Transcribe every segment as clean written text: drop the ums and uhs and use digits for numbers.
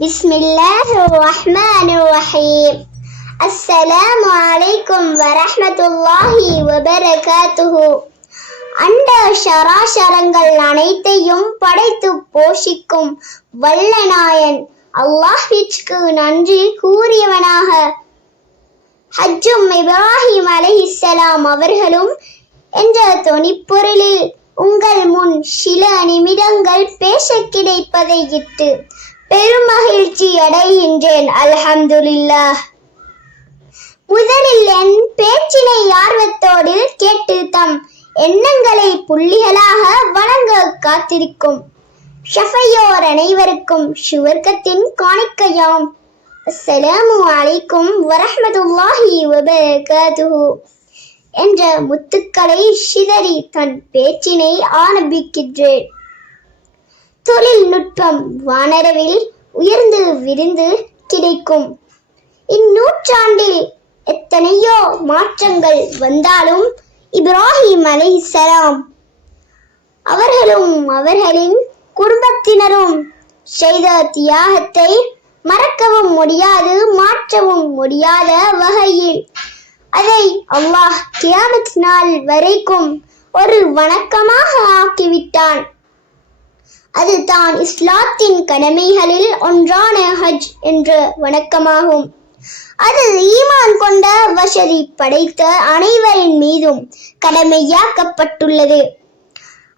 பிஸ்மில்லாஹிர்ரஹ்மானிர்ரஹீம். அஸ்ஸலாமு அலைக்கும் வரஹ்மத்துல்லாஹி வபரகாத்துஹு. அண்ட சராசரங்கள் அனைத்தையும் படைத்து போஷிக்கும் வல்லநாயன் அல்லாஹ்விற்கு நன்றி கூறியவனாக ஹஜ்ஜும் இப்ராஹிம் அலைஹிஸ்ஸலாம் அவர்களும் என்ற தொனிப்பொருளில் உங்கள் முன் சில நிமிடங்கள் பேச கிடைப்பதை இட்டு பெருமகிழ்ச்சி அடைகின்றேன். அல்ஹம்துலில்லாஹ். முதலில் என் பேச்சினை ஆர்வத்தோடு கேட்டு தம் எண்ணங்களை புள்ளிகளாக வழங்க காத்திருக்கும் ஷஃபையோர் அனைவருக்கும் சுவர்க்கத்தின் காணிக்கையாம். அஸ்ஸலாமு அலைக்கும் வரஹ்மத்துல்லாஹி வபரகாத்துஹு என்ற முத்துக்களை சிதறி தன் பேச்சினை ஆரம்பிக்கின்றேன். தொழில்நுட்பம் வானரவில் உயர்ந்து விரிந்து கிடைக்கும் இந்நூற்றாண்டில் எத்தனையோ மாற்றங்கள் வந்தாலும் இப்ராஹிம் அலைஹிஸ்ஸலாம் அவர்களும் அவர்களின் குடும்பத்தினரும் செய்த தியாகத்தை மறக்கவும் முடியாது, மாற்றவும் முடியாத வகையில் அதை அல்லாஹ் கியாமத் நாள் வரைக்கும் ஒரு வணக்கமாக ஆக்கிவிட்டான். அது தான் இஸ்லாத்தின் கடமைகளில் ஒன்றான ஹஜ் என்ற வணக்கமாகும். அது ஈமான் கொண்ட வசதி படைத்த அனைவரின் மீதும் கடமையாக்கப்பட்டுள்ளது.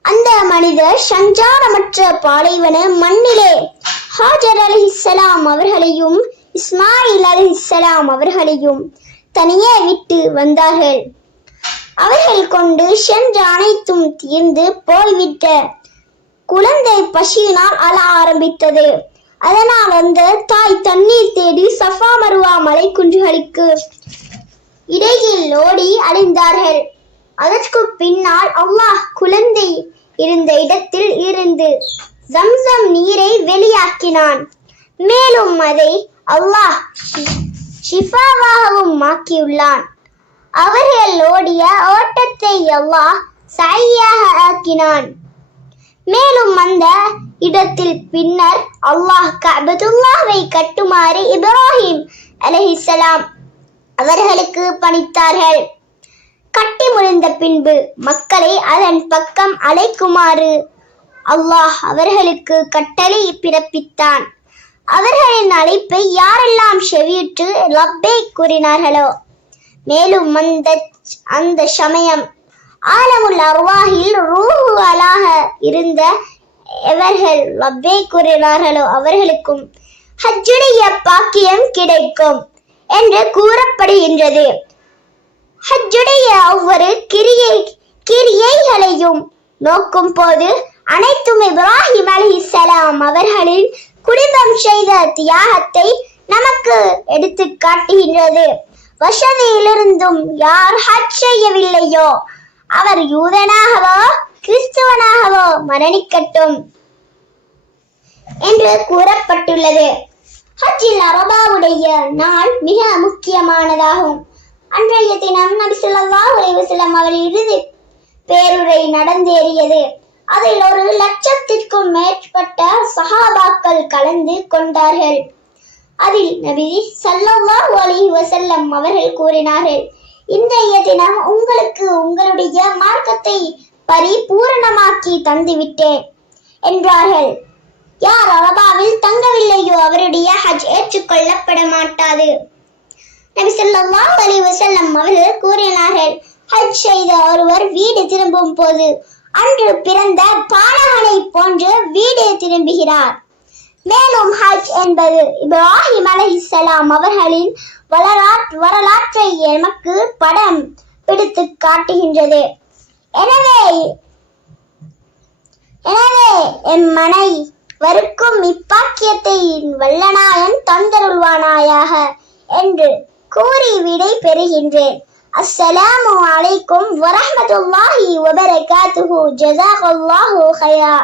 அந்த மனிதர் சஞ்சாரமற்ற பாலைவன மண்ணிலே ஹாஜர் அலைஹிஸ்ஸலாம் அவர்களையும் இஸ்மாயில் அலைஹிஸ்ஸலாம் அவர்களையும் தனியே விட்டு வந்தார்கள். அவர்கள் கொண்டு சென்ற அனைத்தும் தீர்ந்து போய்விட்ட குழந்தை பசியினால் அழ ஆரம்பித்தது. அதனால் அந்த தாய் தண்ணீர் தேடி சஃபா மருவா மலை குன்றுகளுக்கு இடையில் ஓடி அடைந்தார்கள். அதற்கு பின்னால் அல்லாஹ் குழந்தை இருந்த இடத்தில் இருந்து ஜம்சம் நீரை வெளியாக்கினான். மேலும் அதை அல்லாஹ் ஷிஃபாவாகவும் ஆக்கியுள்ளான். அவர்கள் ஓடிய ஓட்டத்தை அல்லாஹ் சையாக ஆக்கினான். மேலும் அந்த இடத்தில் பின்னர் அல்லாஹ் கஅபத்துல்லாஹ்வை கட்டுமாறு இப்ராஹிம் அலைஹிஸ்ஸலாம் அவர்களுக்கு பணித்தார்கள். கட்டி முடிந்த பின்பு மக்களை அதன் பக்கம் அழைக்குமாறு அல்லாஹ் அவர்களுக்கு கட்டளை பிறப்பித்தான். அவர்களின் அழைப்பை யாரெல்லாம் செவியுற்று லப்பைக் கூறினார்களோ, மேலும் அந்த சமயம் ஆலமுல் அர்வாஹில் ரூஹுகளாக இருந்த எவர்கள் லப்பைக் கூறினார்களோ அவர்களுக்கும் ஹஜ்ஜுடைய பாக்கியம் கிடைக்கும் என்று கூறப்படுகின்றது. ஹஜ்ஜுடைய ஒவ்வொரு கிரியைகளையும் நோக்கும் போது அனைத்தும் இப்ராஹிம் அலைஹிஸ்ஸலாம் அவர்களின் குடும்பம் செய்த தியாகத்தை நமக்கு எடுத்து காட்டுகின்றது. வசதியிலிருந்தும் யார் ஹஜ் செய்யவில்லையோ அவர் யூதனாகவோ கிறிஸ்துவனாகவோ மரணிக்கட்டும் என்று கூறப்பட்டுள்ளது. ஹஜ்ஜில் அரபாவுடைய நாள் மிக முக்கியமானதாகும். அன்றைய தினம் நபி ஸல்லல்லாஹு அலைஹி வஸல்லம் அவர்கள் இறுதி பேருரை நடந்தேறியது. அதில் 1,00,000க்கும் மேற்பட்ட சஹாபாக்கள் கலந்து கொண்டார்கள். அதில் நபி ஸல்லல்லாஹு அலைஹி வஸல்லம் அவர்கள் கூறினார்கள், இன்றைய தினம் உங்களுக்கு உங்களுடைய மார்க்கத்தை பரிபூரணமாக்கி தந்துவிட்டேன் என்றார்கள். யார் அரபாவில் தங்கவில்லையோ அவருடைய ஹஜ் ஏற்றுக்கொள்ளப்பட மாட்டாது. நபி ஸல்லல்லாஹு அலைஹி வஸல்லம் அவர்கள் கூறினார்கள், ஹஜ் செய்த ஒருவர் வீடு திரும்பும் போது அன்று பிறந்த பாலகனை போன்று வீடு திரும்புகிறார். மேலும் ஹஜ் என்பது இப்ராஹிம் அலைஹிஸ்ஸலாம் அவர்களின் வரலாற்றை எமக்கு படம் பிடித்து காட்டுகின்றது. எனவே எம்மனை வருக்கும் இப்பாக்கியத்தை வல்லநாயன் தந்தருள்வானாயாக என்று கூறி விடை பெறுகின்றேன். அஸ்ஸலாமு அலைக்கும் வரஹ்மத்துல்லாஹி வபரகாத்துஹு. ஜஸாக்கல்லாஹு கைரா.